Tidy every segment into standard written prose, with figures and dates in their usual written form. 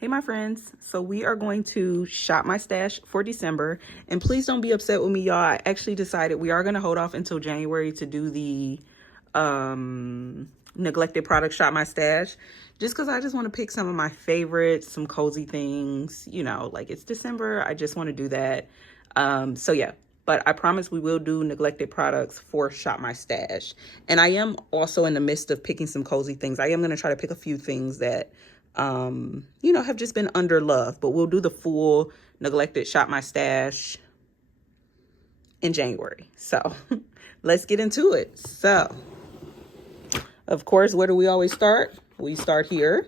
Hey, my friends. So we are going to shop my stash for December. And please don't be upset with me, y'all. I actually decided we are going to hold off until January to do the neglected product shop my stash. Just because I just want to pick some of my favorites, some cozy things. You know, like it's December. I just want to do that. So yeah. But I promise we will do neglected products for Shop My Stash. And I am also in the midst of picking some cozy things. I am going to try to pick a few things that have just been under love, but we'll do the full neglected Shop My Stash in January. So let's get into it. So, of course, where do we always start? We start here,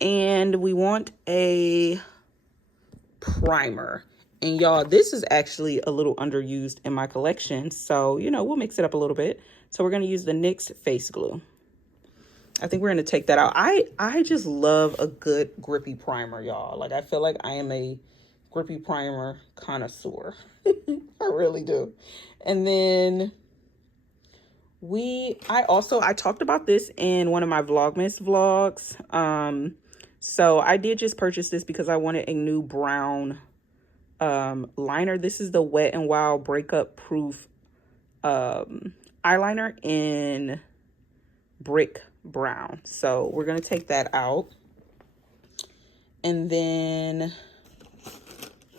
and we want a primer. And y'all, this is actually a little underused in my collection. So, we'll mix it up a little bit. So we're going to use the NYX face glue. I think we're going to take that out. I just love a good grippy primer, y'all. Like, I feel like I am a grippy primer connoisseur. I really do. And then I talked about this in one of my Vlogmas vlogs. So I did just purchase this because I wanted a new brown liner. This is the Wet n Wild Breakup Proof eyeliner in brick brown. So we're going to take that out. And then,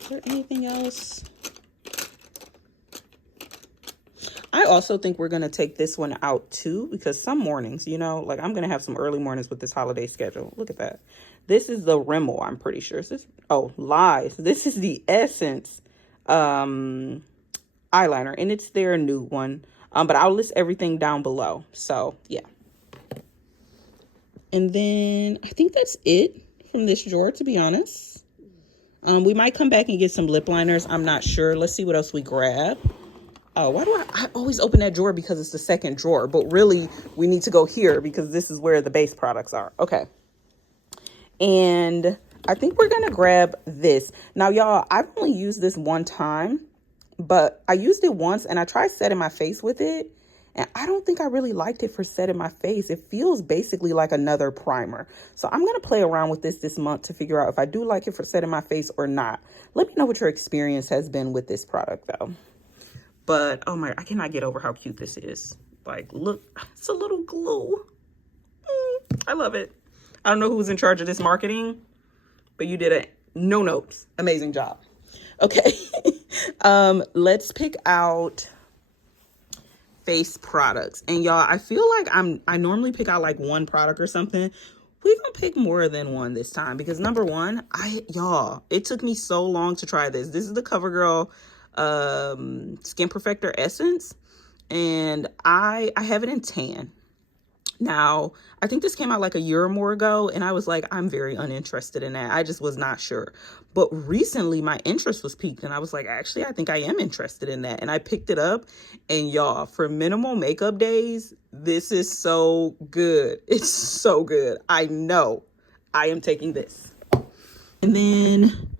is there anything else? I also think we're going to take this one out too, because some mornings, like I'm going to have some early mornings with this holiday schedule. Look at that. This is the Rimmel, I'm pretty sure. Lies. This is the Essence eyeliner, and it's their new one. But I'll list everything down below. So, yeah. And then I think that's it from this drawer, to be honest. We might come back and get some lip liners. I'm not sure. Let's see what else we grab. Oh, why do I always open that drawer because it's the second drawer, but really we need to go here because this is where the base products are. Okay. And I think we're going to grab this. Now, y'all, I've only used this one time, but I used it once and I tried setting my face with it. And I don't think I really liked it for setting my face. It feels basically like another primer. So I'm going to play around with this month to figure out if I do like it for setting my face or not. Let me know what your experience has been with this product, though. But, oh my, I cannot get over how cute this is. Like, look, it's a little glue. I love it. I don't know who's in charge of this marketing, but you did a no notes. Amazing job. Okay. Let's pick out face products. And y'all, I feel like I normally pick out like one product or something. We're gonna pick more than one this time because number one, it took me so long to try this. This is the CoverGirl Skin Perfector Essence, and I have it in tan. Now, I think this came out like a year or more ago, and I was like, I'm very uninterested in that. I just was not sure. But recently, my interest was piqued, and I was like, actually, I think I am interested in that. And I picked it up, and y'all, for minimal makeup days, this is so good. It's so good. I know I am taking this. And then,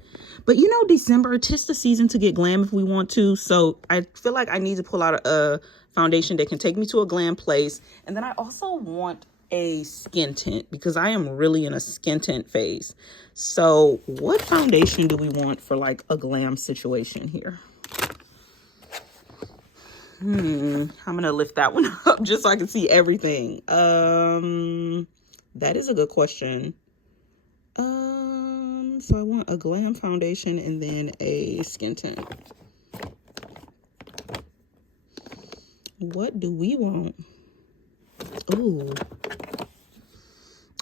but December, 'tis the season to get glam if we want to. So I feel like I need to pull out a foundation that can take me to a glam place. And then I also want a skin tint because I am really in a skin tint phase. So what foundation do we want for like a glam situation here? I'm gonna lift that one up just so I can see everything. That is a good question. So I want a glam foundation and then a skin tint. What do we want? Ooh,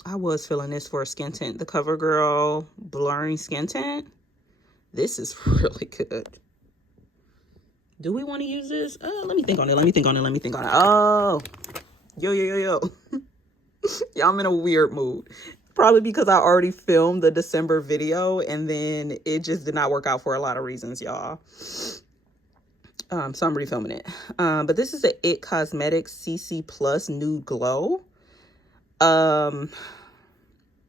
I was feeling this for a skin tint. The CoverGirl Blurring Skin Tint. This is really good. Do we want to use this? Let me think on it. Oh, yo. Yeah, I'm in a weird mood. Probably because I already filmed the December video and then it just did not work out for a lot of reasons, y'all. So I'm refilming it. But this is the It Cosmetics CC Plus Nude Glow.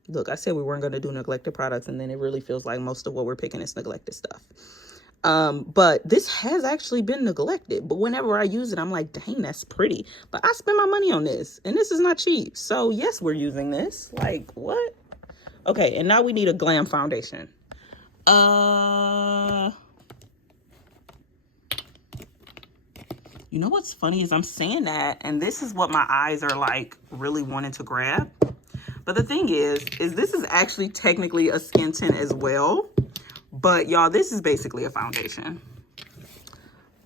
Look, I said we weren't going to do neglected products, and then it really feels like most of what we're picking is neglected stuff. But this has actually been neglected. But whenever I use it, I'm like, dang, that's pretty. But I spend my money on this, and this is not cheap. So yes, we're using this. Like, what? Okay, and now we need a glam foundation. You know what's funny is I'm saying that, and this is what my eyes are like really wanting to grab. But the thing is this is actually technically a skin tint as well. But y'all, this is basically a foundation.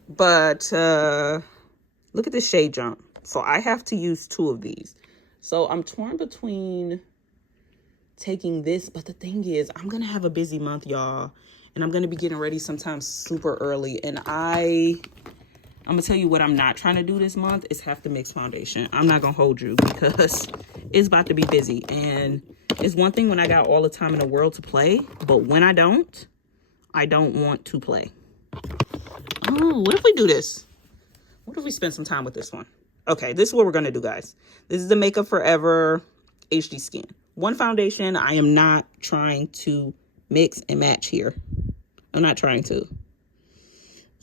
But look at the shade jump. So I have to use 2 of these. So I'm torn between taking this, but the thing is I'm gonna have a busy month, y'all, and I'm gonna be getting ready sometime super early, and I'm gonna tell you what I'm not trying to do this month is have to mix foundation. I'm not gonna hold you because it's about to be busy, and it's one thing when I got all the time in the world to play, but when I don't want to play. Oh, what if we do this? What if we spend some time with this one? Okay, this is what we're gonna do, guys. This is the Makeup Forever HD Skin. One foundation. I am not trying to mix and match here. I'm not trying to.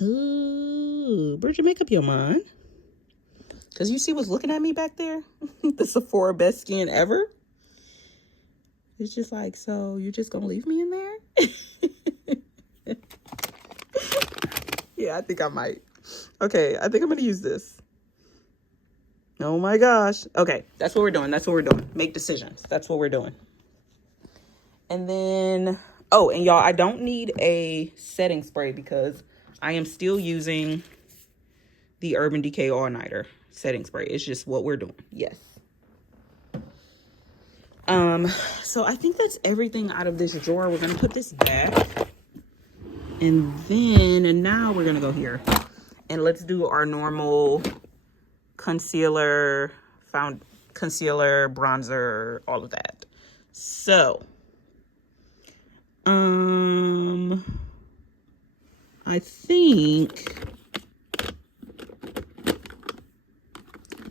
Ooh, Bridget, make up your mind. Because you see what's looking at me back there? The Sephora best skin ever. It's just like, so you're just going to leave me in there? Yeah, I think I might. Okay, I think I'm going to use this. Oh my gosh. Okay, that's what we're doing. That's what we're doing. Make decisions. That's what we're doing. And then, oh, and y'all, I don't need a setting spray because I am still using the Urban Decay All Nighter setting spray. It's just what we're doing. Yes. So I think that's everything out of this drawer. We're going to put this back. And now we're going to go here. And let's do our normal concealer, bronzer, all of that. So, I think,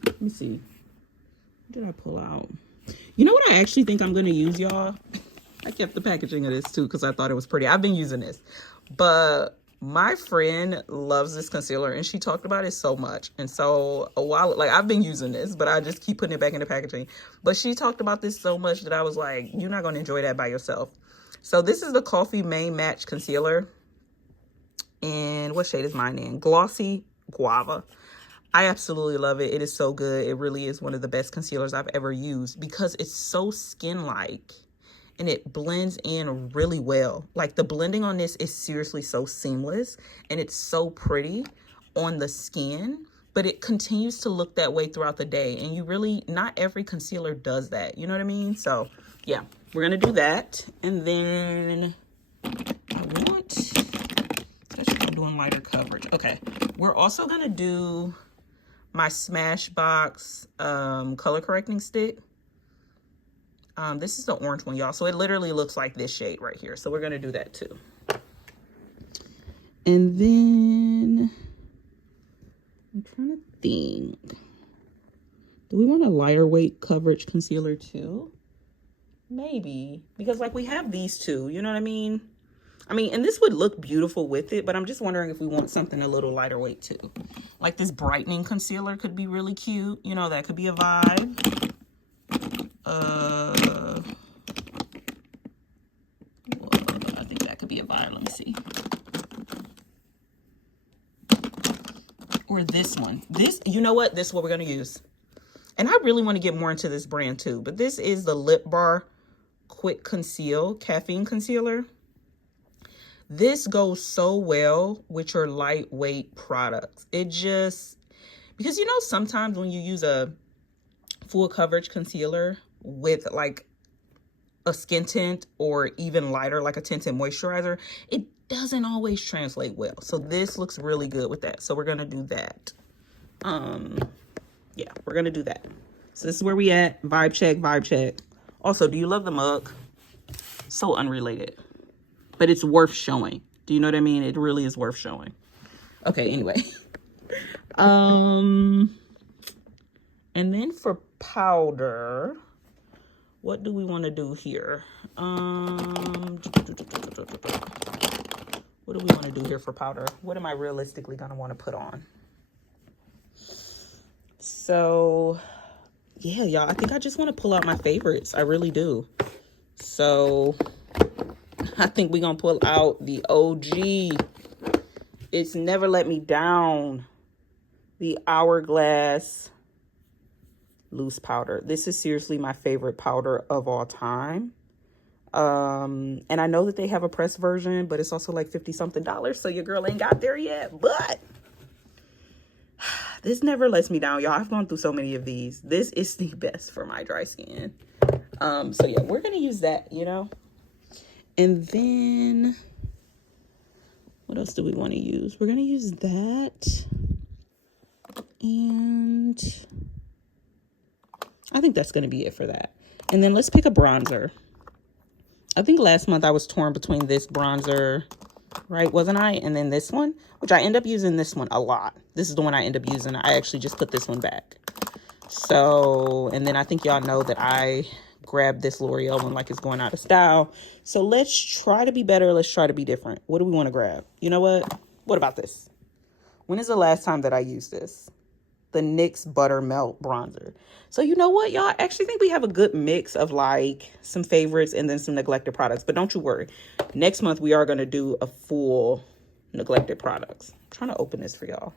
let me see, what did I pull out? You know what I actually think I'm going to use, y'all? I kept the packaging of this too because I thought it was pretty. I've been using this, but my friend loves this concealer and she talked about it so much. And so a while, like, I've been using this, but I just keep putting it back in the packaging. But she talked about this so much that I was like, you're not going to enjoy that by yourself. So this is the Coffee Main Match Concealer. And what shade is mine in? Glossy Guava. I absolutely love it. It is so good. It really is one of the best concealers I've ever used because it's so skin-like and it blends in really well. Like, the blending on this is seriously so seamless and it's so pretty on the skin, but it continues to look that way throughout the day. And you really, not every concealer does that. You know what I mean? So yeah, we're going to do that. And then I'm doing lighter coverage. Okay. We're also going to do my Smashbox color correcting stick. This is the orange one, y'all. So it literally looks like this shade right here. So we're going to do that too. And then I'm trying to think. Do we want a lighter weight coverage concealer too? Maybe. Because, like, we have these two. You know what I mean? And this would look beautiful with it, but I'm just wondering if we want something a little lighter weight too. Like, this brightening concealer could be really cute. You know, that could be a vibe. I think that could be a vibe. Let me see. Or this one. This, you know what? This is what we're going to use. And I really want to get more into this brand too. But this is the Lip Bar Quick Conceal Caffeine Concealer. This goes so well with your lightweight products. It just, because, you know, sometimes when you use a full coverage concealer with like a skin tint or even lighter, like a tinted moisturizer, it doesn't always translate well. So this looks really good with that. So we're going to do that. Yeah, we're going to do that. So this is where we at. Vibe check, vibe check. Also, do you love the mug? So unrelated, but it's worth showing. Do you know what I mean? It really is worth showing. Okay, anyway. And then for powder, what do we want to do here? What do we want to do here for powder? What am I realistically going to want to put on? So, yeah, y'all, I think I just want to pull out my favorites. I really do. So I think we're going to pull out the OG. It's Never Let Me Down. The Hourglass loose powder. This is seriously my favorite powder of all time. And I know that they have a press version, but it's also like 50 something dollars. So your girl ain't got there yet, but this never lets me down, y'all. I've gone through so many of these. This is the best for my dry skin. So yeah, we're going to use that, you know, and then what else do we want to use? We're going to use that. And I think that's going to be it for that. And then let's pick a bronzer. I think last month I was torn between this bronzer, right? Wasn't I? And then this one, which I end up using this one a lot. This is the one I end up using. I actually just put this one back. So, and then I think y'all know that I grabbed this L'Oreal one like it's going out of style. So let's try to be better. Let's try to be different. What do we want to grab? You know what? What about this? When is the last time that I used this? The NYX Butter Melt Bronzer. So you know what, y'all? I actually think we have a good mix of like some favorites and then some neglected products. But don't you worry. Next month, we are going to do a full neglected products. I'm trying to open this for y'all.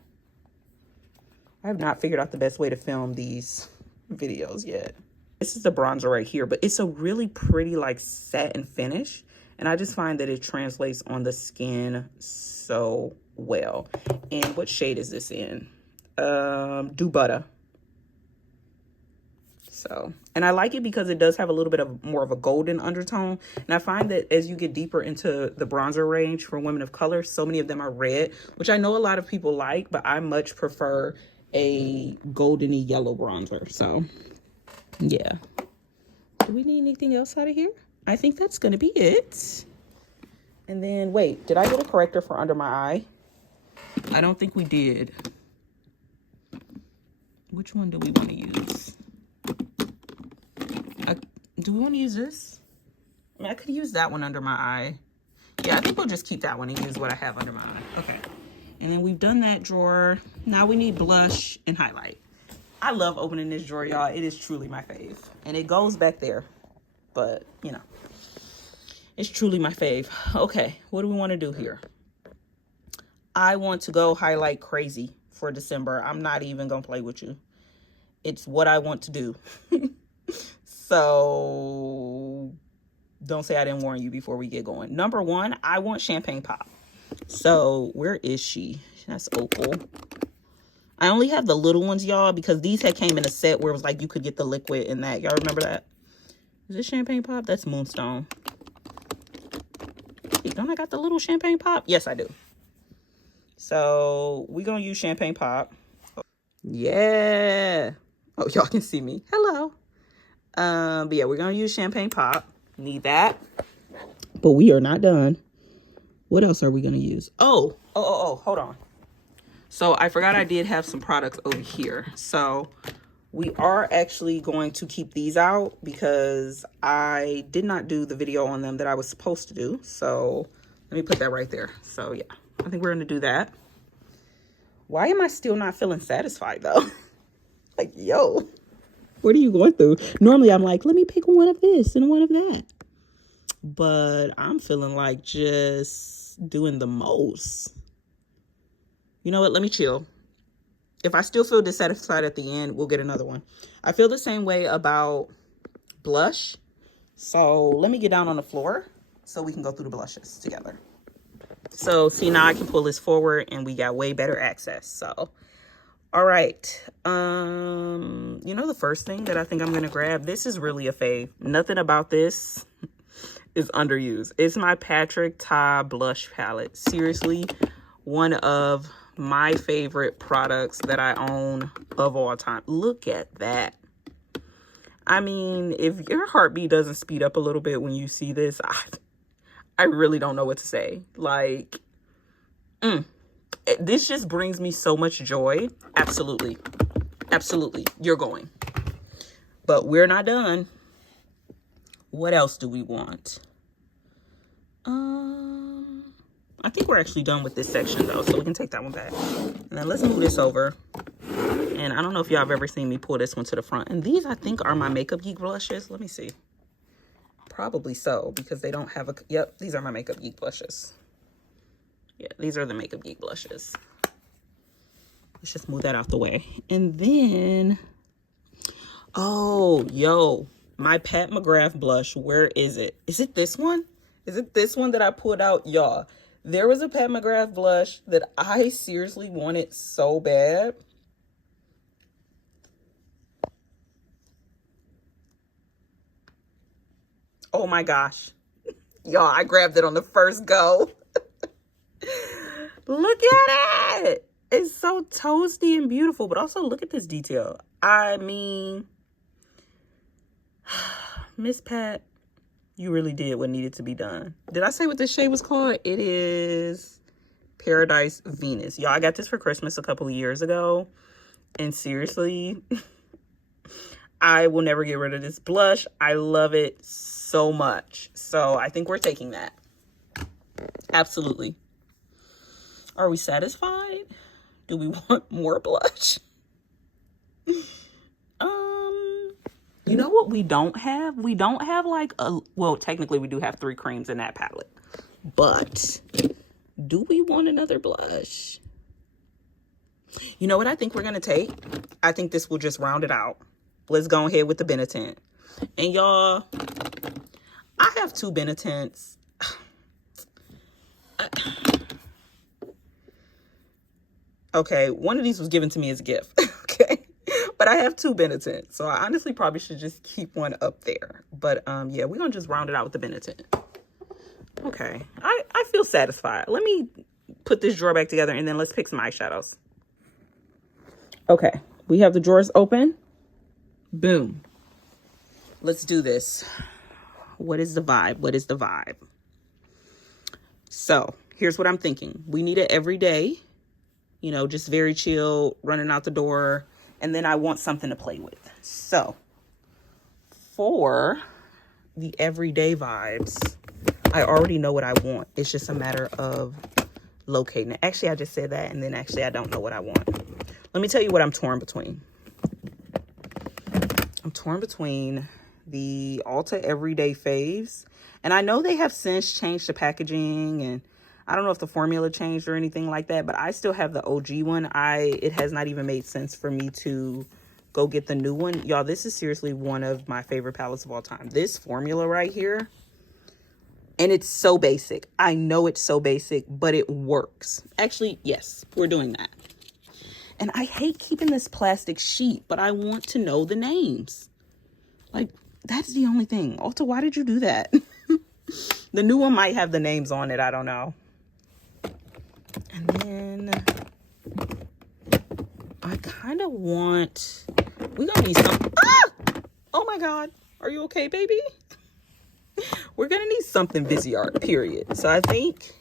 I have not figured out the best way to film these videos yet. This is the bronzer right here, but it's a really pretty like satin finish. And I just find that it translates on the skin so well. And what shade is this in? Do Butter. So, and I like it because it does have a little bit of more of a golden undertone. And I find that as you get deeper into the bronzer range for women of color, so many of them are red, which I know a lot of people like, but I much prefer a goldeny yellow bronzer. So yeah. Do we need anything else out of here? I think that's going to be it. And then wait, did I get a corrector for under my eye? I don't think we did. Which one do we want to use? Do we want to use this? I mean, I could use that one under my eye. Yeah, I think we'll just keep that one and use what I have under my eye. Okay. And then we've done that drawer. Now we need blush and highlight. I love opening this drawer, y'all. It is truly my fave. And it goes back there. But, you know, it's truly my fave. Okay, what do we want to do here? I want to go highlight crazy for December. I'm not even going to play with you. It's what I want to do. So don't say I didn't warn you before we get going. Number one, I want Champagne Pop. So where is she? That's Opal. I only have the little ones, y'all, because these had came in a set where it was like you could get the liquid in that. Y'all remember that? Is this Champagne Pop? That's Moonstone. Hey, don't I got the little Champagne Pop? Yes, I do. So we're going to use Champagne Pop. Yeah. Oh, y'all can see me. Hello. But yeah, we're going to use Champagne Pop. Need that. But we are not done. What else are we going to use? Oh, hold on. So I forgot I did have some products over here. So we are actually going to keep these out because I did not do the video on them that I was supposed to do. So let me put that right there. So yeah, I think we're going to do that. Why am I still not feeling satisfied though? Like, yo, what are you going through? Normally I'm like, let me pick one of this and one of that. But I'm feeling like just doing the most. You know what? Let me chill. If I still feel dissatisfied at the end, we'll get another one. I feel the same way about blush. So let me get down on the floor so we can go through the blushes together. So see, now I can pull this forward and we got way better access. So, all right. You know, the first thing that I think I'm going to grab, this is really a fave. Nothing about this is underused. It's my Patrick Ta blush palette. Seriously, one of my favorite products that I own of all time. Look at that. I mean, if your heartbeat doesn't speed up a little bit when you see this, I really don't know what to say. Like, this just brings me so much joy. Absolutely. Absolutely. You're going. But we're not done. What else do we want? I think we're actually done with this section though, so we can take that one back. And then let's move this over. And I don't know if y'all have ever seen me pull this one to the front. And these, I think, are my Makeup Geek blushes. Let me see. Probably so, because they don't have a, yep, these are my Makeup Geek blushes. Yeah, these are the Makeup Geek blushes. Let's just move that out the way. And then, oh, yo, my Pat McGrath blush, where is it? Is it this one? Is it this one that I pulled out? Y'all, there was a Pat McGrath blush that I seriously wanted so bad. Oh my gosh. Y'all, I grabbed it on the first go. Look at it. It's so toasty and beautiful, but also look at this detail. I mean, Miss Pat, you really did what needed to be done. Did I say what this shade was called? It is Paradise Venus. Y'all, I got this for Christmas a couple of years ago. And seriously, I will never get rid of this blush. I love it so much. So I think we're taking that. Absolutely. Are we satisfied? Do we want more blush? You know what we don't have? We don't have like a, well, technically we do have 3 creams in that palette. But do we want another blush? You know what I think we're going to take? I think this will just round it out. Let's go ahead with the Benetint. And y'all, I have 2 Benetint's. Okay, one of these was given to me as a gift. Okay, but I have 2 Benetint, so I honestly probably should just keep one up there. But yeah, we're gonna just round it out with the Benetint. Okay, I feel satisfied. Let me put this drawer back together and then let's pick some eyeshadows. Okay, we have the drawers open. Boom. Let's do this. What is the vibe? What is the vibe? So here's what I'm thinking. We need it every day. You know, just very chill, running out the door. And then I want something to play with. So for the everyday vibes, I already know what I want. It's just a matter of locating it. Actually, I just said that, and then actually I don't know what I want. Let me tell you what I'm torn between. I'm torn between the Ulta Everyday Faves. And I know they have since changed the packaging, and I don't know if the formula changed or anything like that, but I still have the OG one. It has not even made sense for me to go get the new one. Y'all, this is seriously one of my favorite palettes of all time. This formula right here, and it's so basic. I know it's so basic, but it works. Actually, yes, we're doing that. And I hate keeping this plastic sheet, but I want to know the names. Like, that's the only thing. Ulta, why did you do that? The new one might have the names on it. I don't know. And then I kind of want, we're going to need some, oh my God. Are you okay, baby? We're going to need something Viseart, period. So I think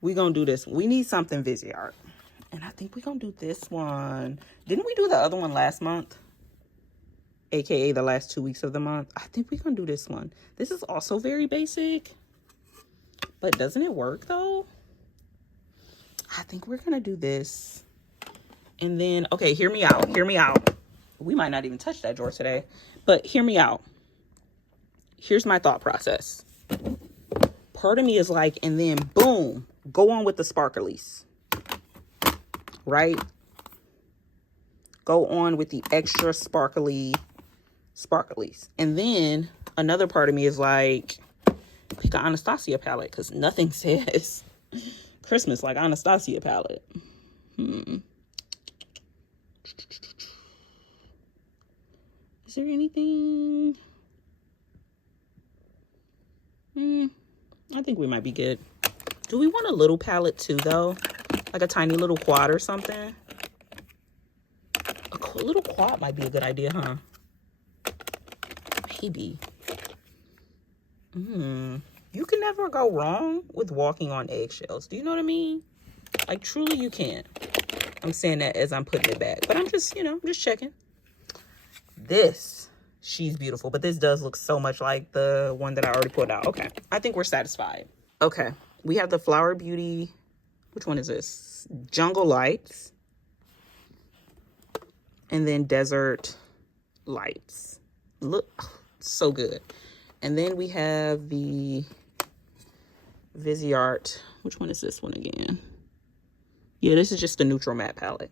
we're going to do this. We need something Viseart. And I think we're going to do this one. Didn't we do the other one last month? AKA the last 2 weeks of the month. I think we're going to do this one. This is also very basic. But doesn't it work though? I think we're going to do this. And then, okay, hear me out. Hear me out. We might not even touch that drawer today. But hear me out. Here's my thought process. Part of me is like, and then boom, go on with the sparklies. Right? Go on with the extra sparklies. And then another part of me is like, pick an Anastasia palette, because nothing says Christmas like Anastasia palette. Is there anything? I think we might be good. Do we want a little palette too, though? Like a tiny little quad or something? A little quad might be a good idea, huh? Maybe. You can never go wrong with walking on eggshells. Do you know what I mean? Like, truly you can't. I'm saying that as I'm putting it back. But I'm just, you know, just checking. This, she's beautiful. But this does look so much like the one that I already put out. Okay. I think we're satisfied. Okay. We have the Flower Beauty. Which one is this? Jungle Lights. And then Desert Lights. Look, so good. And then we have the Viseart. Which one is this one again? Yeah, this is just the neutral matte palette.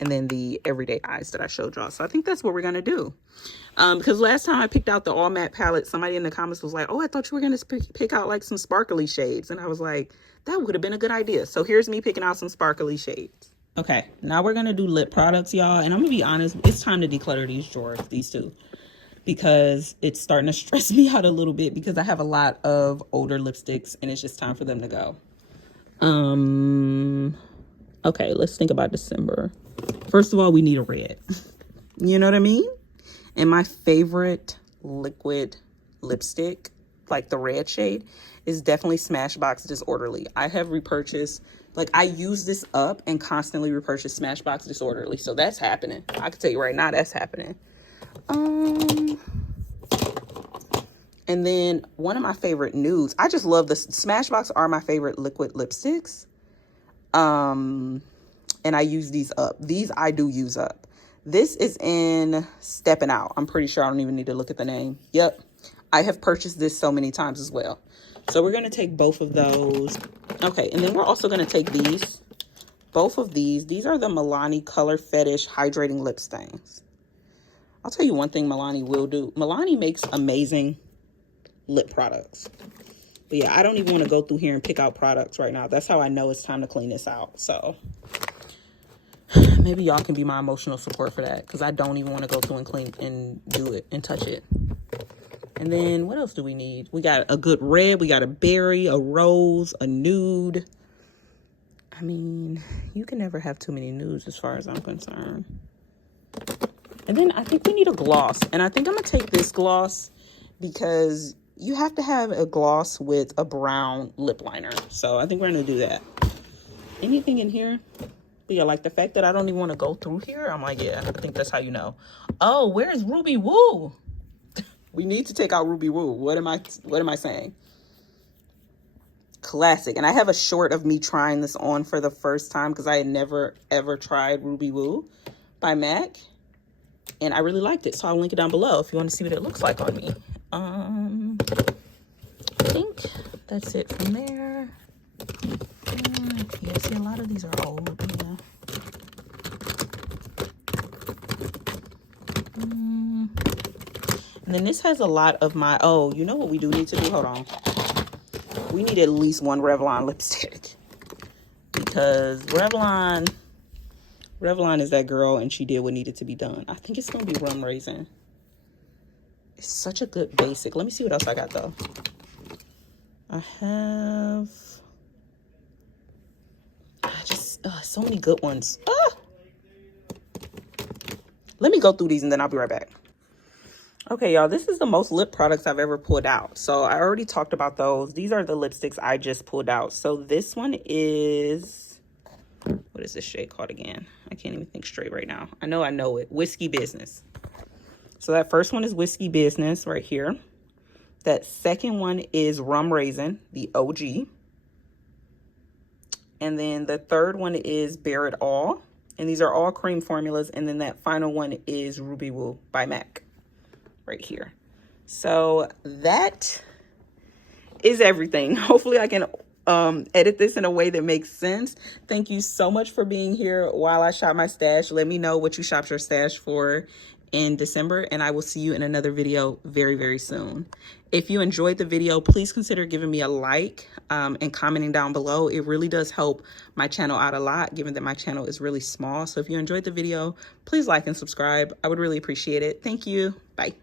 And then the Everyday Eyes that I showed y'all. So I think that's what we're going to do. Because last time I picked out the all matte palette, somebody in the comments was like, oh, I thought you were going to pick out like some sparkly shades. And I was like, that would have been a good idea. So here's me picking out some sparkly shades. Okay, now we're going to do lip products, y'all. And I'm going to be honest, it's time to declutter these drawers, these two. Because it's starting to stress me out a little bit because I have a lot of older lipsticks and it's just time for them to go. Okay, let's think about December. First of all, we need a red. You know what I mean? And my favorite liquid lipstick, like the red shade, is definitely Smashbox Disorderly. I have repurchased, like I use this up and constantly repurchase Smashbox Disorderly. So that's happening. I can tell you right now, that's happening. And then one of my favorite nudes. I just love this. Smashbox are my favorite liquid lipsticks. And I use these up. These I do use up. This is in Steppin' Out. I'm pretty sure I don't even need to look at the name. Yep. I have purchased this so many times as well. So we're going to take both of those. Okay. And then we're also going to take these. Both of these. These are the Milani Color Fetish Hydrating Lip Stains. I'll tell you one thing Milani will do. Milani makes amazing lip products. But yeah, I don't even want to go through here and pick out products right now. That's how I know it's time to clean this out. So maybe y'all can be my emotional support for that, because I don't even want to go through and clean and do it and touch it. And then what else do we need? We got a good red. We got a berry, a rose, a nude. I mean, you can never have too many nudes as far as I'm concerned. And then I think we need a gloss. And I think I'm going to take this gloss because you have to have a gloss with a brown lip liner. So I think we're going to do that. Anything in here? But yeah, like the fact that I don't even want to go through here. I'm like, yeah, I think that's how you know. Oh, where's Ruby Woo? We need to take out Ruby Woo. What am I saying? Classic. And I have a short of me trying this on for the first time because I had never, ever tried Ruby Woo by MAC. And I really liked it. So I'll link it down below if you want to see what it looks like on me. I think that's it from there. Yeah, see, a lot of these are old. Yeah. And then this has a lot of my, oh, you know what we do need to do? Hold on. We need at least one Revlon lipstick. Because Revlon is that girl and she did what needed to be done. I think it's going to be Rum Raisin. It's such a good basic. Let me see what else I got though. I have just so many good ones. Let me go through these and then I'll be right back. Okay, y'all, this is the most lip products I've ever pulled out. So I already talked about those. These are the lipsticks I just pulled out. So this one is, what is this shade called again? I can't even think straight right now. I know it. Whiskey Business. So that first one is Whiskey Business right here. That second one is Rum Raisin, the OG. And then the third one is Bear It All. And these are all cream formulas. And then that final one is Ruby Woo by MAC right here. So that is everything. Hopefully I can edit this in a way that makes sense. Thank you so much for being here while I shop my stash. Let me know what you shopped your stash for in December, and I will see you in another video very, very soon. If you enjoyed the video, please consider giving me a like and commenting down below. It really does help my channel out a lot, given that my channel is really small. So if you enjoyed the video, please like and subscribe. I would really appreciate it. Thank you. Bye.